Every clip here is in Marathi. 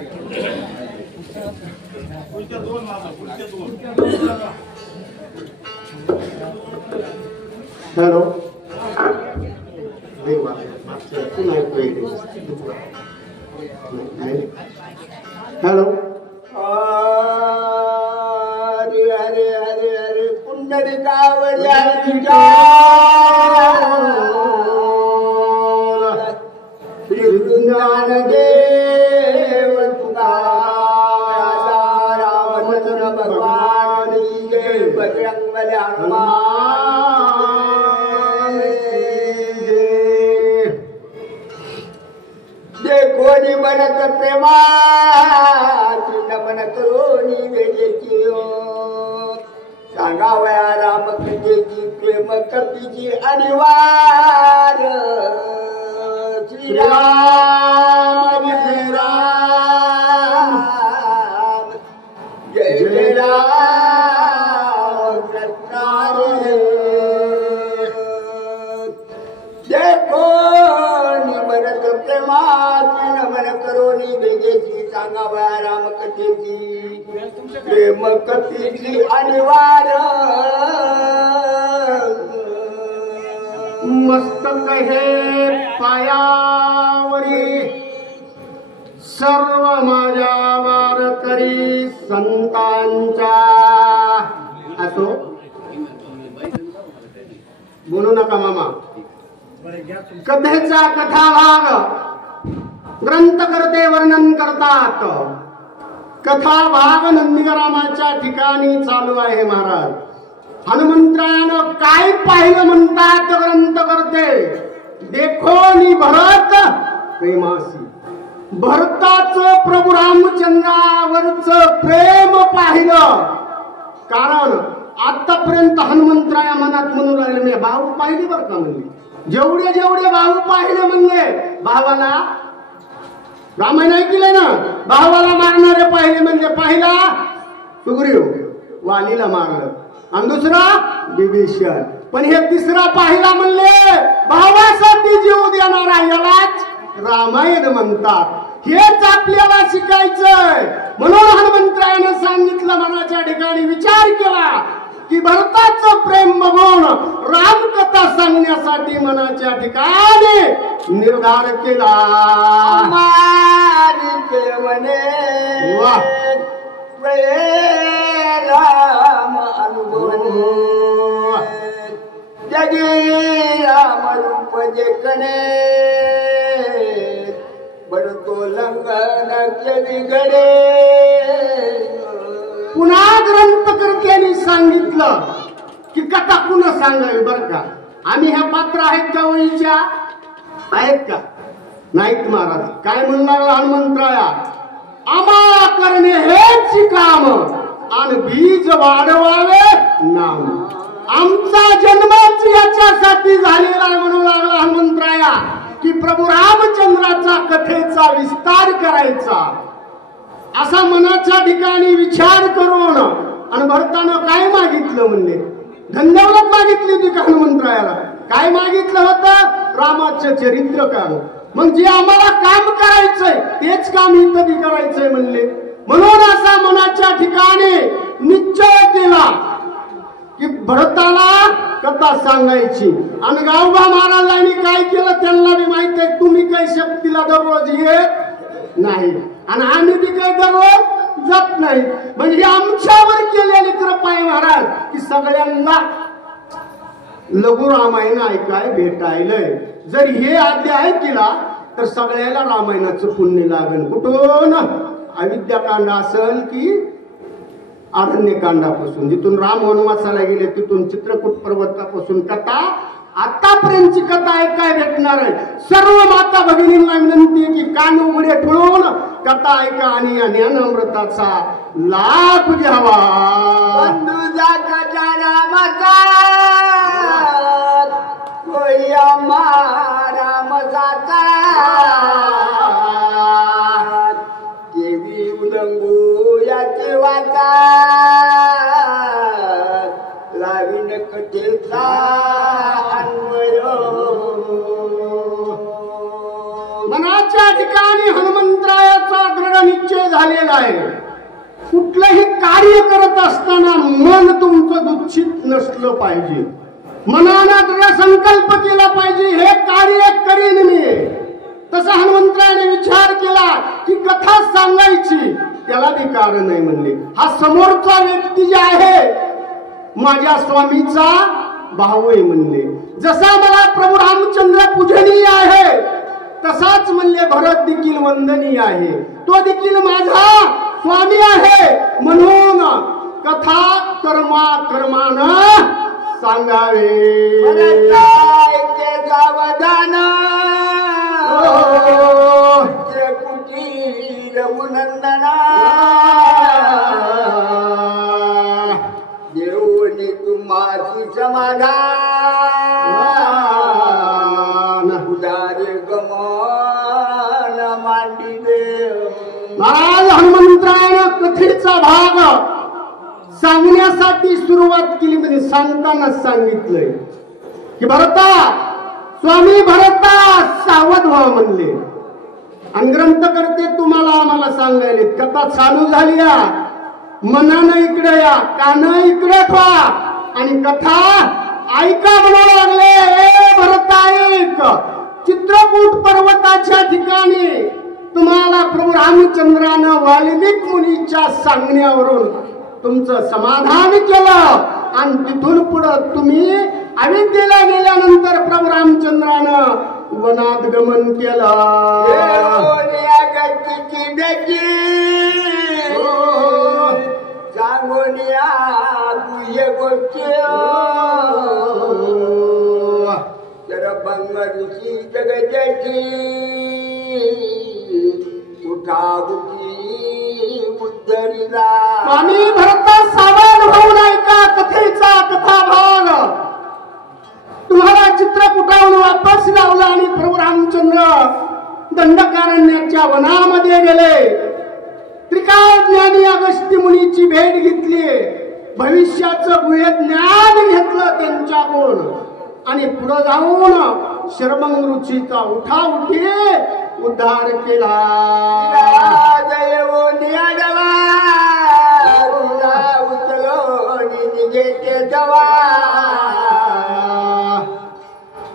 हॅलो हॅलो हरे हरे हरे हरे पुंडलिकावड्या ज्ञानदेव तुकाराम रामचंद्र भगवान जय बजरंग बली हनुमान जे कोणी म्हणत प्रेमाची नमन करोनी वेजेची सांगावया रामकृष्णाची प्रेम कपीची अनिवार्य श्रीराम जय राम जय जय राम कृष्ण देखो निमरत प्रेमाची नमन करोनी वेगेची सांगावया रामकथेची प्रेम कथेची अनिवार्य मस्तक हे पायावरी सर्व माझ्या वारकरी संतांच्या असो बोलू नका मामा कथेचा कथाभाग ग्रंथ करते वर्णन करतात कथाभाग नंदीग्रामाच्या ठिकाणी चालू आहे महाराज हनुमंतरायानं काय पाहिलं म्हणतात ग्रंथ करते देखो नि भरत प्रेमासी भरताचं प्रभू रामचंद्रावरच प्रेम पाहिलं कारण आतापर्यंत हनुमंतराया मनात म्हणू लागले मी भाऊ पाहिली बरं का म्हणले जेवढे जेवढे भाऊ पाहिले म्हणले भावाला रामायण ऐकलंय ना भावाला मारणारे पाहिले म्हणजे पहिला सुग्रीव वालीला मारलं आणि दुसरा विभीषण पण हे तिसरा पाहिला म्हणले भावासाठी जीव देणारा यालाच रामायण म्हणतात हेच आपल्याला शिकायचंय म्हणून हनुमंतरायानं सांगितलं मनाच्या ठिकाणी विचार केला की भरताचं प्रेम बघून रामकथा सांगण्यासाठी मनाच्या ठिकाणी निर्धार केला म्हणे राम अनुभव जगे राम रूप जेकणे बडतो लंघन केली गडे पुन्हा ग्रंथकर्त्यांनी सांगितलं की कथा पुन्हा सांगावी बर का आम्ही ह्या पात्र आहेत का वळीच्या आहेत का नाहीत महाराज काय म्हणणार हनुमंतराया आम्हा करणे हेच काम आणि बीज वाढवावे नाम आमचा जन्मच याच्यासाठी झालेला म्हणू लागला हनुमंतराया की प्रभू रामचंद्राचा कथेचा विस्तार करायचा असा मनाच्या ठिकाणी विचार करून आणि भरतानं काय मागितलं म्हणले धन्यवाद मागितली होती का हनुमंतरायाला काय मागितलं होतं रामाचं चरित्र काम मग जे आम्हाला काम करायचंय तेच काम इथं बी करायचंय म्हणले म्हणून असा मनाच्या ठिकाणी निश्चय केला की भरताला कथा सांगायची आणि गावबा महाराजांनी काय केलं त्यांना बी माहित आहे तुम्ही काही शक्तीला दररोज येत नाही आणि आम्ही बी काही दररोज जात नाही म्हणजे आमच्यावर केलेली कृपा आहे महाराज की सगळ्यांना लघु रामायण ऐकाय भेटायलंय जर हे अध्याय केला तर सगळ्याला रामायणाचं पुण्य लागेल कुठून अविद्याकांड असेल की अरण्यकांडापासून जिथून राम वनवासाला गेले तिथून चित्रकूट पर्वतापासून कथा आतापर्यंतची कथा ऐकाय भेटणार आहे सर्व माता भगिनींना विनंती की कान उघडे ठेवून कथा ऐका आणि या ज्ञानामृताचा लाभ घ्यावा बंधुजा कथा रामाचा कोई रामजाचा केवी उलंगू याची वाचा लावीन कथेचा अन्वय मनाच्या ठिकाणी हनुमंतरायाचा दृढ दृढ निश्चय झालेला आहे. कुठलंही कार्य करत असताना मन तुमचं दुःखित नसलं पाहिजे. मनानं दृढ संकल्प केला पाहिजे, हे कार्य करीन मी. तसा हनुमंतरायाने विचार केला की कथा सांगायची, त्याला बी कारण नाही म्हणले. हा समोरचा व्यक्ती जे आहे माझ्या स्वामीचा भाऊ आहे म्हणले. जसा मला प्रभू रामचंद्र पूजनीय आहे तसाच म्हणले भरत देखील वंदनीय आहे. तो देखील माझा स्वामी आहे. म्हणून कथा कर्मानं सांगावे. गावदान कुटीर नंदना देऊनी तुम्हाची समाधान उदार गमन मांडी देव. महाराज हनुमंतरायानं कथेचा भाग सांगण्यासाठी सुरुवात केली. म्हणजे सांगताना सांगितलंय की भरता, स्वामी भरता सावध व्हा म्हणले. आणि ग्रंथ करते तुम्हाला आम्हाला सांगायले. कथा चालू झाली या, मनानं इकडे या, कानं इकडे ठेवा आणि कथा ऐका म्हणू लागले. ए भरता ऐक, चित्रकूट पर्वताच्या ठिकाणी तुम्हाला प्रभू रामचंद्रानं वाल्मिक मुनीच्या सांगण्यावरून तुमचं समाधान केलं आणि तिथून पुढं तुम्ही अयोध्येला गेल्यानंतर प्रभू रामचंद्रानं वनात गमन केलं. बंगरूची जगजाची उठाउठी उद्धरीला. स्वामी भरता सावध होऊन ऐका कथेचा कथा भाग. तुम्हाला चित्रकूटाहून वापस लावला आणि प्रभू रामचंद्र दंडकारण्याच्या वनामध्ये गेले. त्रिकाळ ज्ञानी अगस्त्य मुनीची भेट घेतली. भविष्याचं गुह्य ज्ञान घेतलं त्यांच्याकडून आणि पुढे जाऊन शर्मंग रुचीचा उठाउठी उद्धार केला.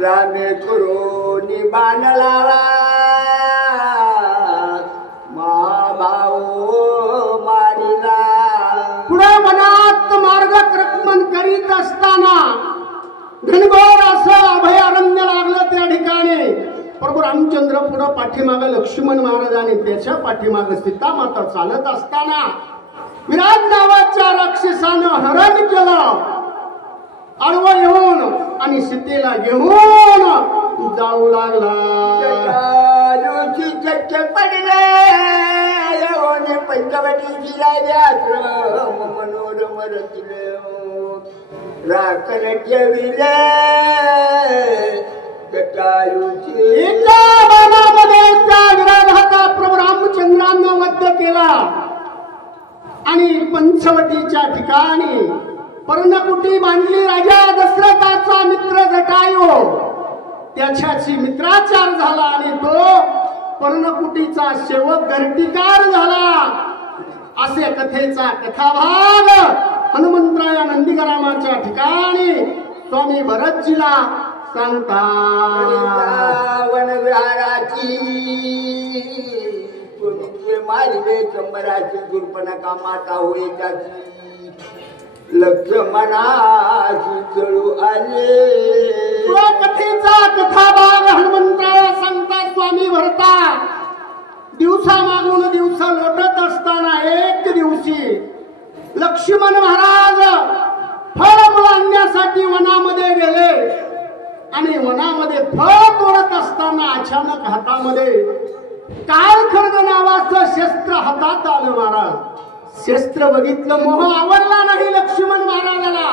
रामे करोनी बांधला महाभाऊ मारिला. पुढे वनात मार्गक्रमण करीत असताना घनघोर असं अभयारण्य लागलं. त्या ठिकाणी प्रभू रामचंद्र पुढे पाठीमाग लक्ष्मण महाराज आणि त्याच्या पाठीमाग सीता माता चालत असताना विराट नावाच्या राक्षसानं हरण केलं. आडवं येऊन आणि सीतेला घेऊन जाऊ लागला. चक्क पडले पंचवटी मनोरम रचले राखण ठेविले. प्रभू रामचंद्रांना वध केला आणि पंचवटीच्या ठिकाणी पर्णकुटी बांधली. राजा दशरथाचा मित्र जटायू त्याच्याशी मित्राचार झाला आणि तो पर्णकुटीचा सेवक घरटीकार झाला. असे कथेचा कथाभाग हनुमंतराया नंदीग्रामाच्या ठिकाणी स्वामी भरतजीला सांगता. वनविहाराची मारिले कंबराची गुरपणका माता होय त्याची लक्ष्मणाची चळू आले. कथेचा कथाभाग हनुमंतराया सांगता. स्वामी भरता दिवसा मागून दिवसा लोटत असताना एक दिवशी लक्ष्मण महाराज फळ आणण्यासाठी वनामध्ये गेले आणि वनामध्ये फळ तोडत असताना अचानक हातामध्ये काळखड्ग नावाचं शस्त्र हातात आलं. महाराज शस्त्र बघितलं, मोह आवडला नाही लक्ष्मण महाराजाला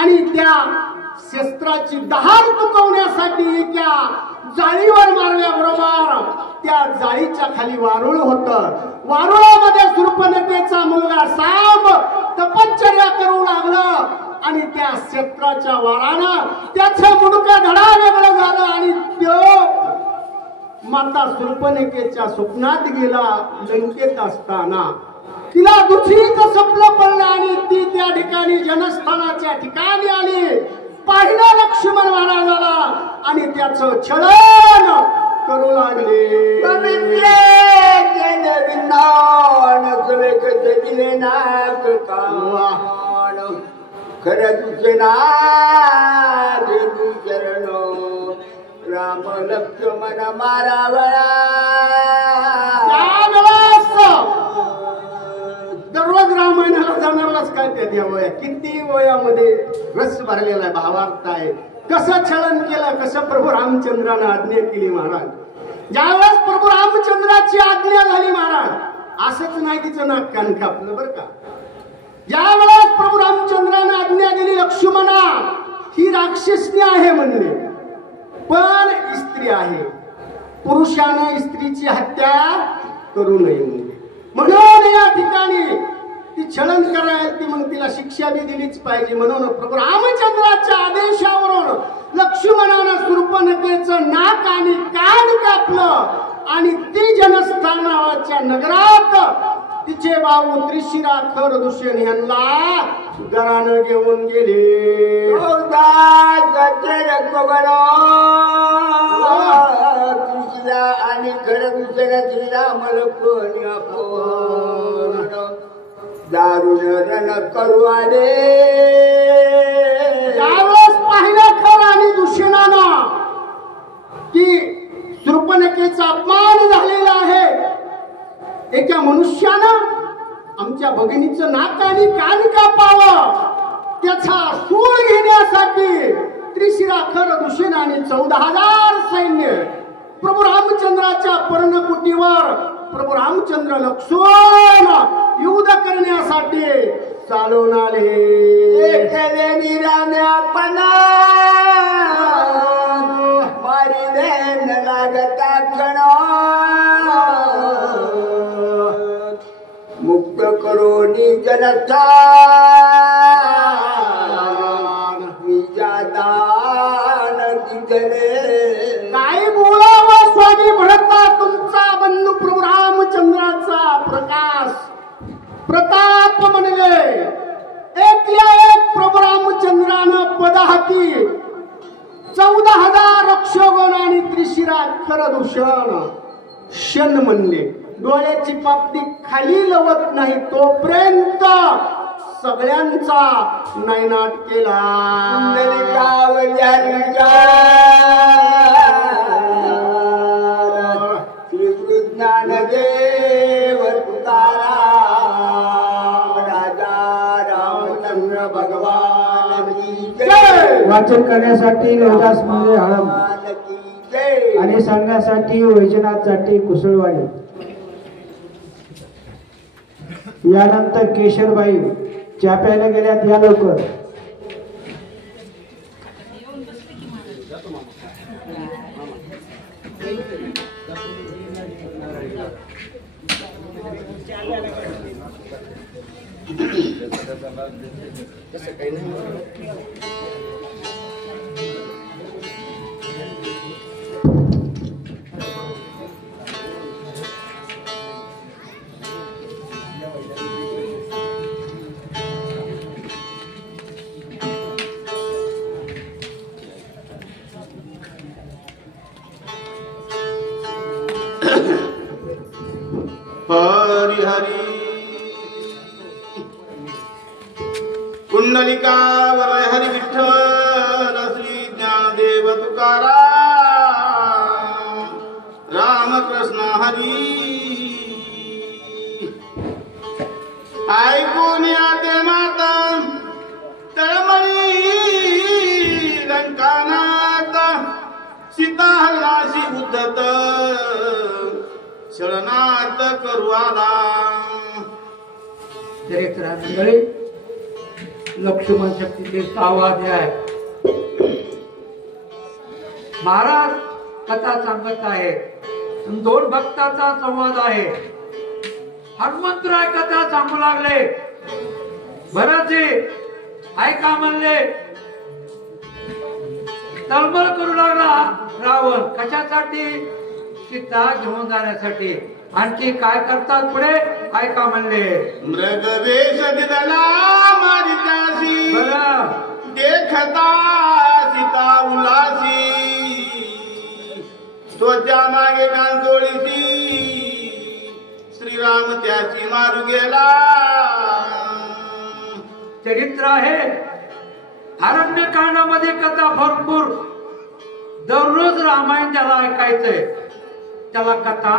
आणि त्या शस्त्राची दहार चुकवण्यासाठी त्या जाळीवर मारल्याबरोबर त्या जाळीच्या खाली वारुळ होतं. वारुळामध्ये शूर्पणखेचा मुलगा सांब तपश्चर्या करू लागला आणि त्या शस्त्राच्या वारानं त्याचं मुंडकं धडा वेगळं झालं आणि तो माता शूर्पणखेच्या स्वप्नात गेला लंकेत असताना. तिला दुसरीचं स्वप्न पडलं आणि ती त्या ठिकाणी जनस्थानाच्या ठिकाणी आली. पाहिलं लक्ष्मण महाराजाला आणि त्याचं छळन करू लागले. खरं तुझे ना चरण राम लक्ष्मण मारावळा. दररोज रामायणाला जाणारलाच काय त्या वया किती वयामध्ये रस भरलेला आहे, भावार्थ आहे. कसं छळन केलं, कसं प्रभू रामचंद्रानं आज्ञा केली महाराज. ज्यावेळेस प्रभू रामचंद्राची आज्ञा झाली महाराज, असंच नाही तिचं नाक कान कापलं बरं का. ज्या वेळेस प्रभू रामचंद्राने आज्ञा दिली लक्ष्मणा ही राक्षसनी आहे म्हणले, पण स्त्री आहे, पुरुषानं स्त्रीची हत्या करू नये म्हणून या ठिकाणी ती छळन करायला ती मग तिला शिक्षा बी दिलीच पाहिजे. म्हणून प्रभू रामचंद्राच्या आदेशावरून लक्ष्मणानं शूर्पणखेचं नाक आणि कान कापलं आणि ती जनस्थान नावाच्या नगरात तिचे भाऊ त्रिशिराखर दुष्यन यांना गरानं घेऊन गेले. आणि खरं दुसऱ्या श्रीराम लक्ष्मण आपण दारुण रण करू आले. त्यावेळेस पाहिलं खरं आणि दुष्यनानं की शूर्पणखेचा अपमान झालेला आहे. एका मनुष्यानं आमच्या भगिनीचं नाक आणि कान कापावं, त्याचा सूड घेण्यासाठी त्रिशिराखर दुष्यन आणि 14,000 सैन्य प्रभू रामचंद्राच्या पर्णकुटीवर प्रभू रामचंद्र लक्ष्मण युद्ध करण्यासाठी चालून आले. मारी देन लागता क्षण मुक्त करोनी जनस्थान विजादान तिथले. काय बोलावं स्वामी भरता, तुमचा बंधू प्रभू रामचंद्राचा प्रकाश प्रताप म्हणले. एक प्रभू रामचंद्रानं पदाहाती 14,000 रक्षगण आणि त्रिशिराखर दूषण शन म्हणले. डोळ्याची पापणी खाली लवत नाही तोपर्यंत सगळ्यांचा नायनाट केला. श्री ज्ञानदेव तुकाराम राजा रामचंद्र भगवान की जय. वाचन करण्यासाठी लोकदास म्हणजे हळम आणि सांगण्यासाठी वैजनाथसाठी कुसळवाडी. यानंतर केशरबाई चहा प्यायला गेल्यात, या लवकर. हरी हरी कुंडलिकावर हरी विठ्ठल श्री ज्ञानदेव तुकाराम रामकृष्ण हरी. ऐकून याते माता तळमळी लंकानाथ सीता हरणाशी उद्धत शरणार्थ करू आला. मंडळी लक्ष्मण शक्तीचे 6वा अध्याय. महाराज कथा सांगत आहेत, 2 भक्ताचा संवाद आहे. हनुमंतराय कथा सांगू लागले. भरतजी ऐका म्हणले. तळमळ करू लागला रावण. कशासाठी? सीता घेऊन जाण्यासाठी. आणखी काय करतात पुढे ऐका म्हणले. मृग वेश दिदला मारितासी बरं देखता सीता उलासी त्वचा मागे कांतोळीसी श्रीराम त्याची मारू गेला. चरित्र आहे अरण्यकांडामध्ये कथा भरपूर. दररोज रामायण ज्याला ऐकायचंय त्याला कथा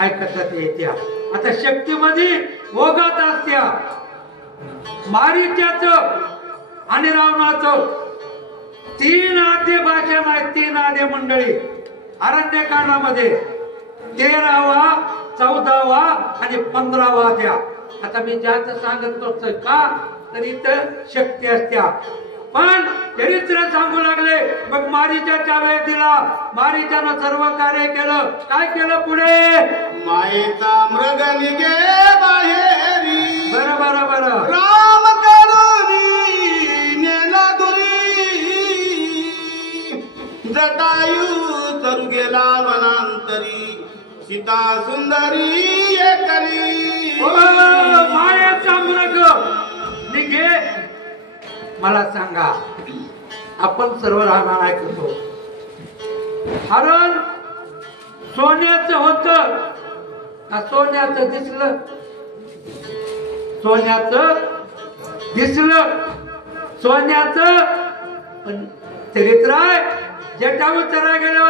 ऐकतात येत्या. आता शक्तीमध्ये ओघात असत्या. मारीच्याचं आणि रावणाचं 3 आद्य भाषण आहेत. 3 आद्य मंडळी अरण्यकांडामध्ये 13वा 14वा आणि 15वा द्या. आता मी ज्याचं सांगत नसतोय का तर इथं शक्ती असत्या. पण चरित्र सांगू लागले. मग मारीच्या वेळ दिला. मारीच्यानं सर्व कार्य केलं. काय केलं पुढे. मायेचा मृग निघे बाहेरी बरं बरं बरं राम करुणी नेला दुरी जटायू चरू गेला वनांतरी सीता सुंदरी एकरी. मायाचा मृग निघे. मला सांगा आपण सर्व राहणार ऐकतो. हरण सोन्याचं होत का सोन्याचं दिसलं. सोन्याचं दिसलं. सोन्याचं पण चरित्र आहे. जटाऊ चरा गेल्यावर